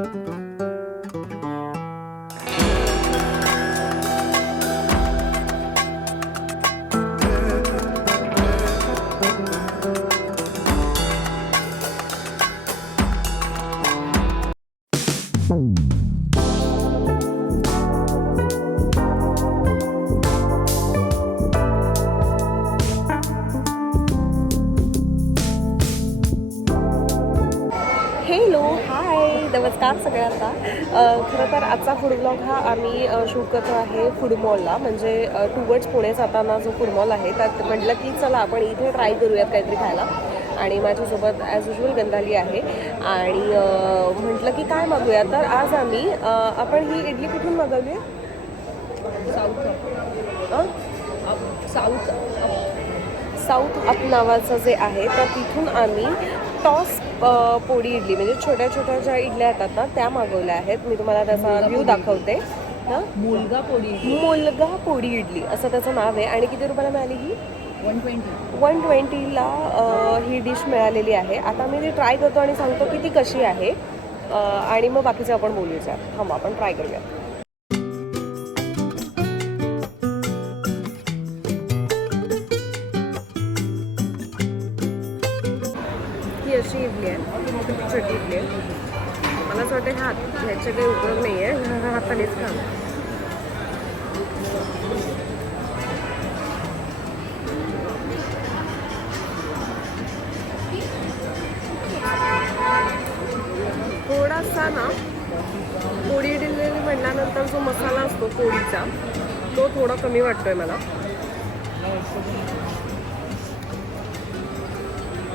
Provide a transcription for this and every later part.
Hello hi नमस्कार सगळ्यांना. खरं तर आजचा फूड ब्लॉग हा आम्ही शूट करतो आहे फूड मॉलला, म्हणजे टुवर्ड्स पुणे जाताना जो फूड मॉल आहे त्यात म्हटलं की चला आपण इथे ट्राय करूयात काहीतरी खायला. आणि माझ्यासोबत ॲज युजल गंधाली आहे आणि म्हटलं की काय मागूया. तर आज आम्ही आपण ही इडली कुठून मागवली आहे? साऊथ अप नावाचं जे आहे तर तिथून आम्ही टॉस पोळी इडली, म्हणजे छोट्या छोट्या ज्या इडल्या येतात ना त्या मागवल्या आहेत. मी तुम्हाला त्याचा व्ह्यू दाखवते. हां, मुलगा पोळी इडली असं त्याचं नाव आहे. आणि किती रुपयाला मिळाली ही? 120ला ही डिश मिळालेली आहे. आता मी ती ट्राय करतो आणि सांगतो की ती कशी आहे आणि मग बाकीचं आपण बोलूया. थांबा आपण ट्राय करूया. ही अशी इडली आहे, छोटी इडली आहे. मला असं वाटतं ह्याचे काही उपयोग नाही आहे, हातानेच खा. थोडासा ना पोळी इडली म्हटल्यानंतर जो मसाला असतो पोळीचा तो थोडा कमी वाटतोय मला.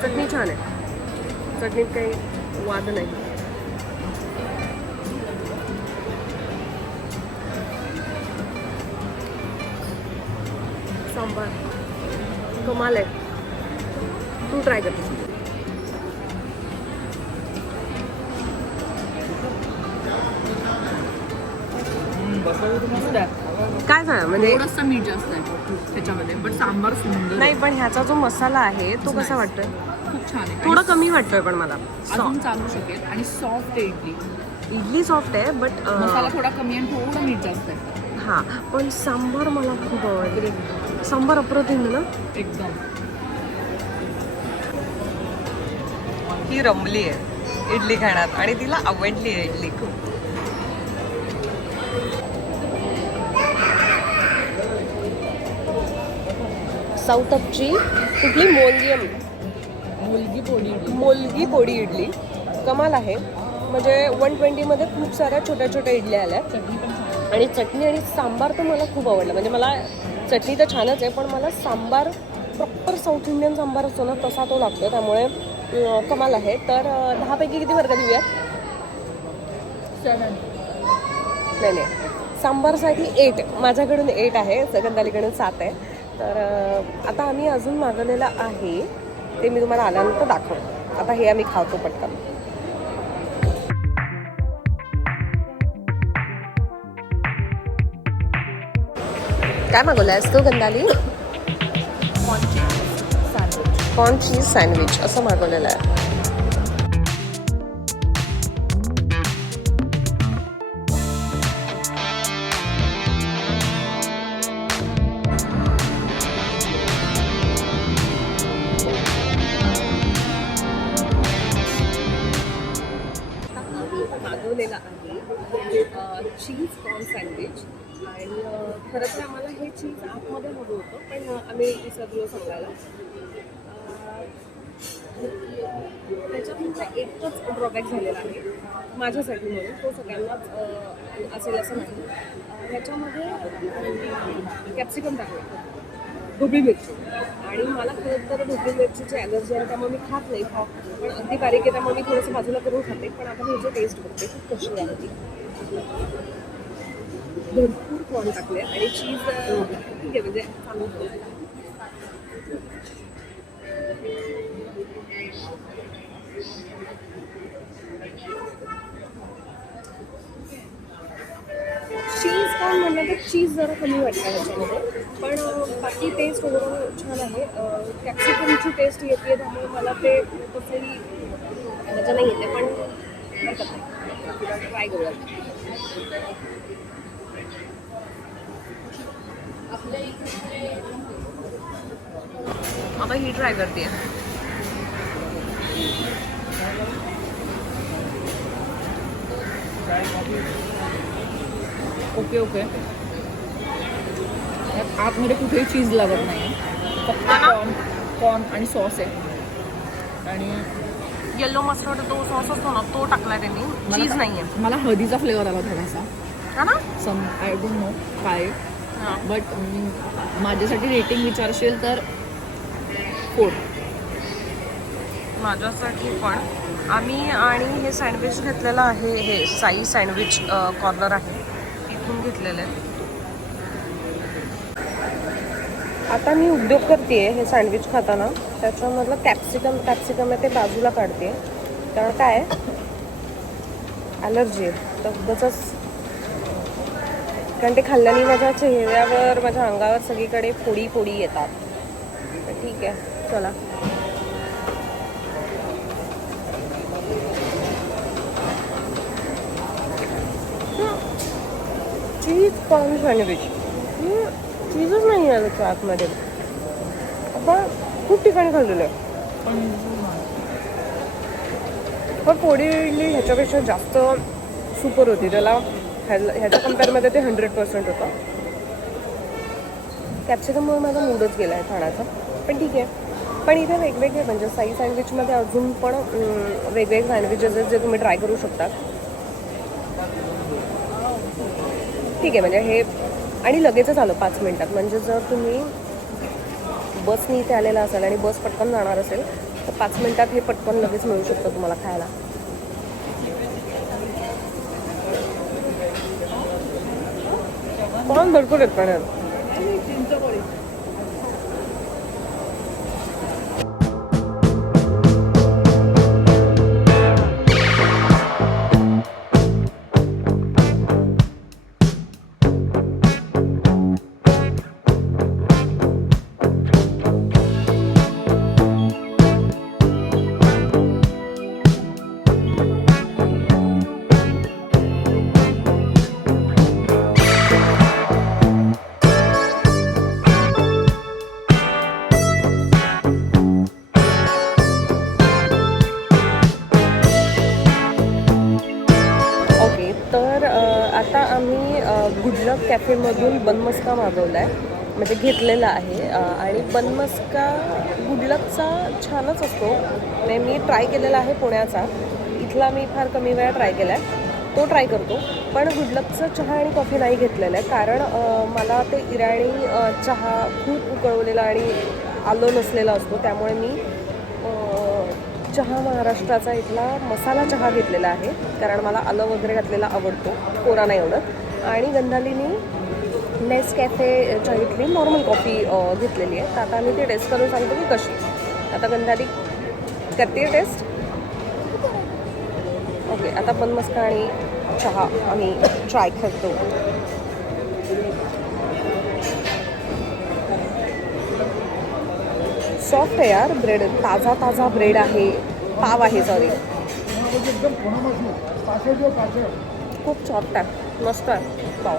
चटणी छान आहे, चटणीत काही वाद नाही. सांबार कमाल आहे, तू ट्राय कर. काय झालं म्हणजे थोडंसं मीठ जास्त आहे त्याच्यामध्ये, पण सांबार सुंदर नाही. पण ह्याचा जो मसाला आहे तो कसा वाटतोय? खूप छान आहे, थोडा कमी वाटतोय पण मला. अजून चालू शकेल. आणि सॉफ्ट आहे इडली सॉफ्ट आहे बट मसाला थोडा कमी आणि थोडं मीठ जास्त आहे. हां, पण सांबार मला खूप आवडते. सांबार अप्रतिम ना एकदम. ही रमली आहे इडली खाण्यात आणि तिला आवडली आहे इडली खूप. साऊथ अपची कुठली मोलगी पोळी इडली कमाल आहे. म्हणजे 120मध्ये खूप साऱ्या छोट्या छोट्या इडल्या आल्या आणि चटणी आणि सांबार तर मला खूप आवडलं. म्हणजे मला चटणी तर छानच आहे पण मला sambar proper south Indian sambar असतो ना तसा तो लागतो, त्यामुळे कमाल आहे. तर 10 पैकी किती वर्ग देऊयात? 7. नाही, सांबारसाठी 8, माझ्याकडून 8 आहे, गंधालीकडून 7 आहे. तर आता आम्ही अजून मागवलेलं आहे ते मी तुम्हाला आल्यानंतर दाखवतो. आता हे आम्ही खातो पटकन. काय मागवलं आहेस तू गंधाली? कॉर्न चीज सँडविच असं मागवलेलं आहे. मागवलेला आहे चीज कॉर्न सँडविच. आणि खरं तर आम्हाला हे चीज आतमध्ये हवं होतं पण आम्ही विसरलो सांगायला. त्याच्यात एकच ड्रॉबॅक झालेला आहे माझ्यासाठी, म्हणून तो सगळ्यांनाच असेल असं नाही. ह्याच्यामध्ये कॅप्सिकम टाकलं, ढोबळी मिरची, आणि मला खरं तर ढोबळी मिरचीची ॲलर्जी आहे त्यामुळे मी खात नाही. पण अगदी बारीक आहे त्यामुळे मी थोडंसं बाजूला करून खाते. पण आता ह्याची टेस्ट बघते खूप कशी आहे ती. भरपूर कॉर्न टाकले आणि चीज ठीक आहे, म्हणजे चालू चीज कॉर्न म्हणलं तर चीज जरा कमी वाटतं ह्याच्यामध्ये, पण बाकी टेस्ट ओव्हरऑल छान आहे. कॅप्सिकमची टेस्ट येते त्यामुळे मला ते तसंही मजा नाही येते, पण ट्राय करूया. आता ही ट्राय करते. Okay okay. यात आतमध्ये कुठेही चीज लागत नाही, फक्त कॉर्न आणि सॉस आहे. आणि येलो मस्टर्ड तो सॉस असतो ना, तो टाकलाय त्यांनी, चीज नाहीये. मला हळदीचा फ्लेवर आला थोडासा. हा ना? सम आय डोंट नो काय, हा. बट माझ्यासाठी रेटिंग विचारशील तर 4. माझ्यासाठी पण. आम्ही आणि हे सँडविच घेतलेलं आहे, हे साई सँडविच कॉर्नर आहे, इथून घेतलेलं आहे. आता मी उद्योग करते हे सँडविच खाताना. त्याच्यामधलं कॅप्सिकम आहे ते बाजूला काढते, कारण काय ॲलर्जी आहे तर उगाचच, कारण ते खाल्ल्याने माझ्या चेहऱ्यावर, माझ्या अंगावर सगळीकडे फोडी येतात. तर ठीक आहे, चला. चीज कॉर्न सँडविच, चीजच नाही आहे त्याच्या आतमध्ये. आपण खूप ठिकाणी खाल्लेलं आहे, पण पोळी इडली ह्याच्यापेक्षा जास्त सुपर होती. त्याला ह्याच्या कम्पेअरमध्ये ते 100% होतं. कॅप्सिकममुळे माझा मूडच गेला आहे खाण्याचा, पण ठीक आहे. पण इथे वेगवेगळे, म्हणजे साई सँडविचमध्ये अजून पण वेगवेगळे सँडविचेस आहेत जे तुम्ही ट्राय करू शकता. ठीक आहे, म्हणजे हे आणि लगेचच आलं 5 मिनिटात. म्हणजे जर तुम्ही बसनी इथे आलेला असाल आणि बस पटकन जाणार असेल तर 5 मिनिटात हे पटकन लगेच मिळू शकतं तुम्हाला खायला. पण भरपूर आहेत पण आता आम्ही गुडलक कॅफेमधून बनमस्का मागवला आहे, म्हणजे घेतलेला आहे. आणि बनमस्का गुडलकचा छानच असतो. म्हणजे मी ट्राय केलेला आहे पुण्याचा, इथला मी फार कमी वेळा ट्राय केला आहे, तो ट्राय करतो. पण गुडलकचं चहा आणि कॉफी नाही घेतलेलं आहे, कारण मला ते इराणी चहा खूप उकळवलेला आणि आलं नसलेला असतो. त्यामुळे मी चहा महाराष्ट्राचा इथला मसाला चहा घेतलेला आहे, कारण मला आलं वगैरे घातलेला आवडतो, कोरा नाही आवडत. आणि गंधालीनी नेसकॅफेच्या इथली नॉर्मल कॉफी घेतलेली आहे. तर आता आम्ही ती टेस्ट करून सांगतो की कशी. आता गंधाली करते टेस्ट. ओके, आता बनमस्का आणि चहा आम्ही ट्राय करतो. सॉफ्ट आहे यार ब्रेड, ताजा ब्रेड आहे, पाव आहे, सॉरी, खूप सॉफ्ट आहे, मस्त आहे पाव.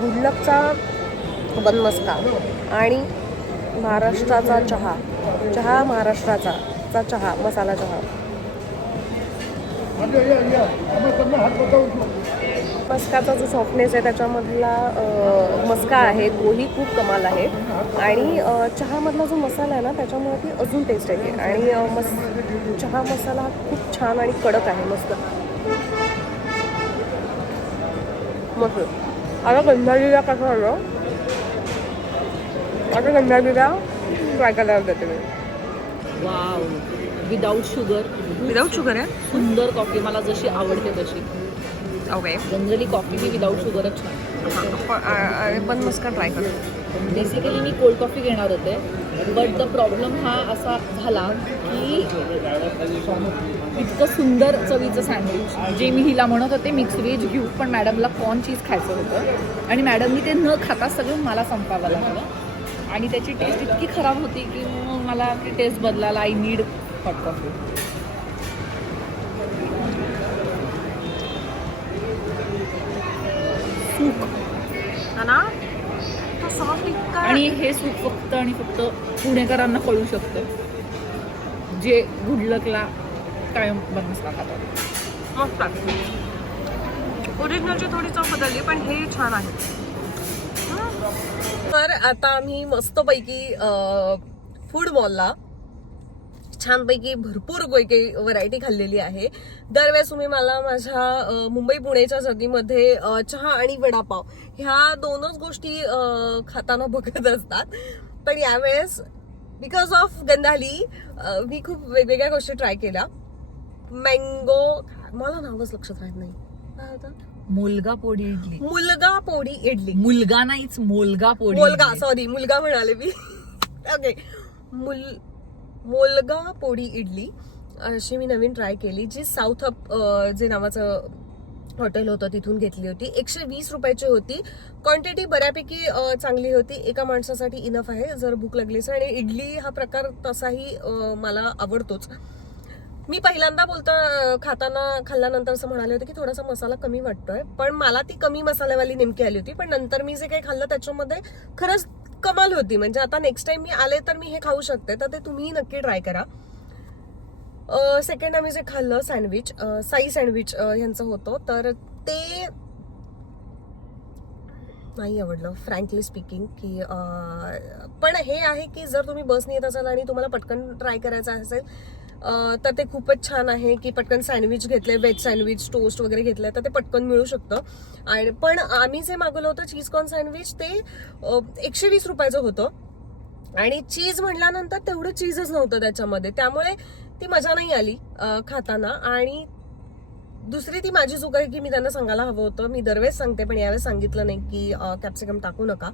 गुडलकचा बनमस्का आणि महाराष्ट्राचा चहा महाराष्ट्राचा चहा, मसाला चहा. मस्काचा जो सॉफ्टनेस आहे त्याच्यामधला मस्का आहे तोही खूप कमाल आहे. आणि चहामधला जो मसाला आहे ना त्याच्यामुळे ती अजून टेस्ट येते. आणि चहा मसाला खूप छान आणि कडक आहे, मस्त मस्त. आता गंधालीला कसं आलं, आता गंधालीला ट्राय करायला देते मी. वाव, विदाऊट शुगर आहे, सुंदर कॉफी, मला जशी आवडते तशी. ओके, जनरली कॉफी ही विदाऊट शुगरच छान. बनमस्का ट्राय करतो. बेसिकली मी कोल्ड कॉफी घेणार होते, बट द प्रॉब्लेम हा असा झाला की इतकं सुंदर चवीचं सँडविच जे मी हिला म्हणत होते मिक्स व्हेज घेऊ, पण मॅडमला कॉर्न चीज खायचं होतं आणि मॅडमनी ते न खाता सगळं मला संपावं लागलं. आणि त्याची टेस्ट इतकी खराब होती की मग मला ती टेस्ट बदलायला आय नीड हॉट कॉफी. आणि हे सूप फक्त आणि फक्त पुणेकरांना कळू शकतं, जे गुडलकला कायम बनमस्का खातात. मस्त आहे. ओरिजिनलची थोडी चव बदलली पण हे छान आहे. तर आता आम्ही मस्तपैकी फूड मॉलला छानपैकी भरपूर पैकी व्हरायटी खाल्लेली आहे. दरवेळेस तुम्ही मला माझ्या मुंबई पुणेच्या जर्नीमध्ये चहा आणि वडापाव ह्या दोनच गोष्टी खाताना बघत असतात, पण यावेळेस बिकॉज ऑफ गंधाली मी खूप वेगवेगळ्या गोष्टी ट्राय केल्या. मँगो, मला नावच लक्षात राहत नाही काय होतं, मुलगा पोळी इडली. मुलगा पोळी इडली. मुलगा नाहीच, मोलगा पोळी. मुलगा, सॉरी मुलगा म्हणाले मी. ओके, मोलगा पोळी इडली अशी मी नवीन ट्राय केली, जी साऊथ अप जे नावाचं हॉटेल होतं तिथून घेतली होती. 120 रुपयाची होती. क्वांटिटी बऱ्यापैकी चांगली होती, एका माणसासाठी इनफ आहे जर भूक लागली असेल. आणि इडली हा प्रकार तसाही मला आवडतोच. मी पहिल्यांदा खाल्ल्यानंतर असं म्हणाले होते की थोडासा मसाला कमी वाटतोय, पण मला ती कमी मसाल्यावाली नेमकी आली होती. पण नंतर मी जे काही खाल्लं त्याच्यामध्ये खरंच कमाल होती. म्हणजे आता नेक्स्ट टाइम मी आले तर मी हे खाऊ शकते, तर ते तुम्ही नक्की ट्राय करा. सेकंड आम्ही जे खाल्लं सँडविच, साई सँडविच यांचं होतं, तर ते नाही आवडलं फ्रँकली स्पीकिंग. की पण हे आहे की जर तुम्ही बसने येत असाल आणि तुम्हाला पटकन ट्राय करायचं असेल तर ते खूपच छान आहे की पटकन सँडविच घेतले, व्हेज सँडविच, टोस्ट वगैरे घेतले तर ते पटकन मिळू शकतं. आणि पण आम्ही जे मागवलं होतं चीज कॉर्न सँडविच ते 120 रुपयाचं होतं. आणि चीज म्हटल्यानंतर तेवढं चीजच नव्हतं त्याच्यामध्ये, त्यामुळे ती मजा नाही आली खाताना. आणि दुसरी ती माझी चूक आहे की मी त्यांना सांगायला हवं होतं. मी दरवेळेस सांगते पण यावेळेस सांगितलं नाही की कॅप्सिकम टाकू नका,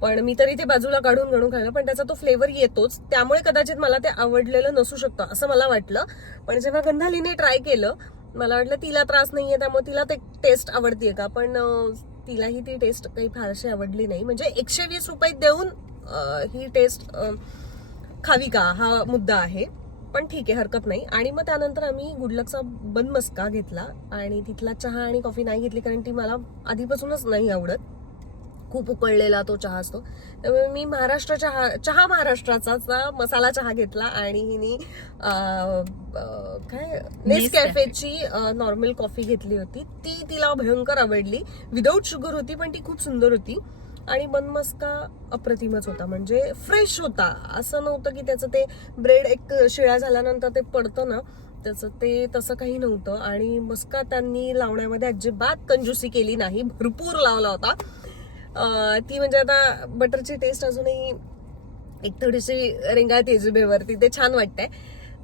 पण मी तरी ते बाजूला काढून खाल्लं. पण त्याचा तो फ्लेवर येतोच, त्यामुळे कदाचित मला ते आवडलेलं नसू शकतं असं मला वाटलं. पण जेव्हा गंधालीने ट्राय केलं मला वाटलं तिला त्रास नाहीये त्यामुळे तिला ते टेस्ट आवडतीये का, पण तिलाही ती टेस्ट काही फारशी आवडली नाही. म्हणजे 120 रुपये देऊन ही टेस्ट खावी का हा मुद्दा आहे, पण ठीक आहे हरकत नाही. आणि मग त्यानंतर आम्ही गुडलकचा बनमस्का घेतला आणि तिथला चहा आणि कॉफी नाही घेतली कारण ती मला आधीपासूनच नाही आवडत. खूप उकळलेला तो चहा असतो, त्यामुळे मी चहा महाराष्ट्राचा मसाला चहा घेतला. आणि हिने काय नेसकॅफेची नॉर्मल कॉफी घेतली होती, ती तिला भयंकर आवडली. विदाऊट शुगर होती पण ती खूप सुंदर होती. आणि बनमस्का अप्रतिमच होता, म्हणजे फ्रेश होता. असं नव्हतं की त्याचं ते ब्रेड एक शिळा झाल्यानंतर ते पडतं ना, त्याचं ते तसं काही नव्हतं. आणि मस्का त्यांनी लावण्यामध्ये अजिबात कंजूसी केली नाही, भरपूर लावला होता. ती म्हणजे आता बटरची टेस्ट अजूनही एक थोडीशी रेंगाळते जिभेवरती, ते छान वाटतंय.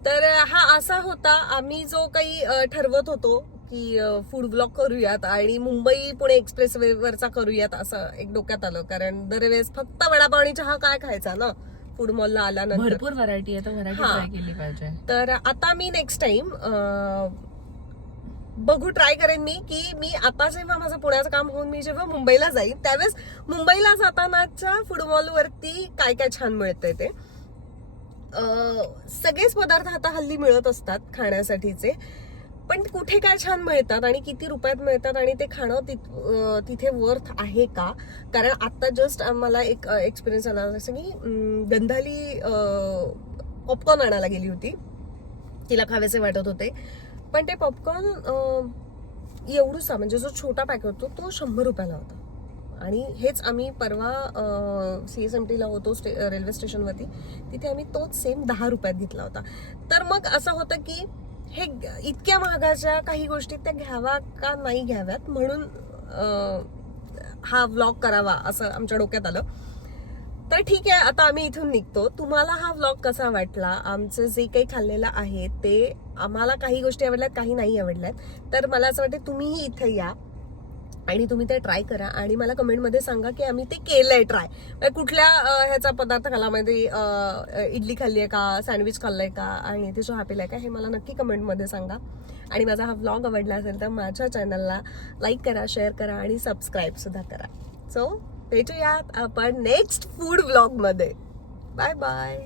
तर हा असा होता आम्ही जो काही ठरवत होतो की फूड ब्लॉग करूयात आणि मुंबई पुणे एक्सप्रेस वेवरचा करूयात असं एक डोक्यात आलं. कारण दरवेळेस फक्त वडापाव आणि चहा काय खायचा ना फूड मॉलला आल्यानंतर. भरपूर व्हरायटी आहे, व्हरायटी ट्राय केली पाहिजे. तर आता मी नेक्स्ट टाइम बघू ट्राय करेन मी की मी आता जेव्हा माझं पुण्याचं काम होऊन मी जेव्हा मुंबईला जाईन त्यावेळेस मुंबईला जातानाच्या फूड मॉलवरती काय काय छान मिळतंय ते. सगळेच पदार्थ आता हल्ली मिळत असतात खाण्यासाठीचे, पण कुठे काय छान मिळतात आणि किती रुपयात मिळतात आणि ते खाणं तिथे वर्थ आहे का. कारण आता जस्ट मला एक एक्सपिरियन्स आला जसं की गंधाली पॉपकॉर्न आणायला गेली होती, तिला खावेसे वाटत होते. पण ते पॉपकॉर्न एवढूसा म्हणजे जो छोटा पॅक होतो तो 100 रुपयाला होता. आणि हेच आम्ही परवा CSMTला होतो रेल्वे स्टेशनवरती, तिथे आम्ही तोच सेम 10 रुपयात घेतला होता. तर मग असं होतं की हे इतक्या महागाच्या काही गोष्टी त्या घ्यावा का नाही घ्याव्यात, म्हणून हा व्लॉग करावा असं आमच्या डोक्यात आलं. तर ठीक आहे, आता आम्ही इथून निघतो. तुम्हाला हा व्लॉग कसा वाटला, आमचं जे काही खाल्लेलं आहे ते आम्हाला काही गोष्टी आवडल्यात काही नाही आवडल्यात, तर मला असं वाटतं तुम्हीही इथे या आणि तुम्ही ते ट्राय करा आणि मला कमेंटमध्ये सांगा की आम्ही ते केलंय ट्राय. कुठल्या ह्याचा पदार्थ खाल्ला, म्हणजे इडली खाल्ली आहे का, सँडविच खाल्लंय का आणि ते चहा पिलाय का, हे मला नक्की कमेंटमध्ये सांगा. आणि माझा हा व्लॉग आवडला असेल तर माझ्या चॅनलला लाईक करा, शेअर करा आणि सबस्क्राईब सुद्धा करा. सो भेटूयात आपण नेक्स्ट फूड व्लॉग मध्ये. Bye bye.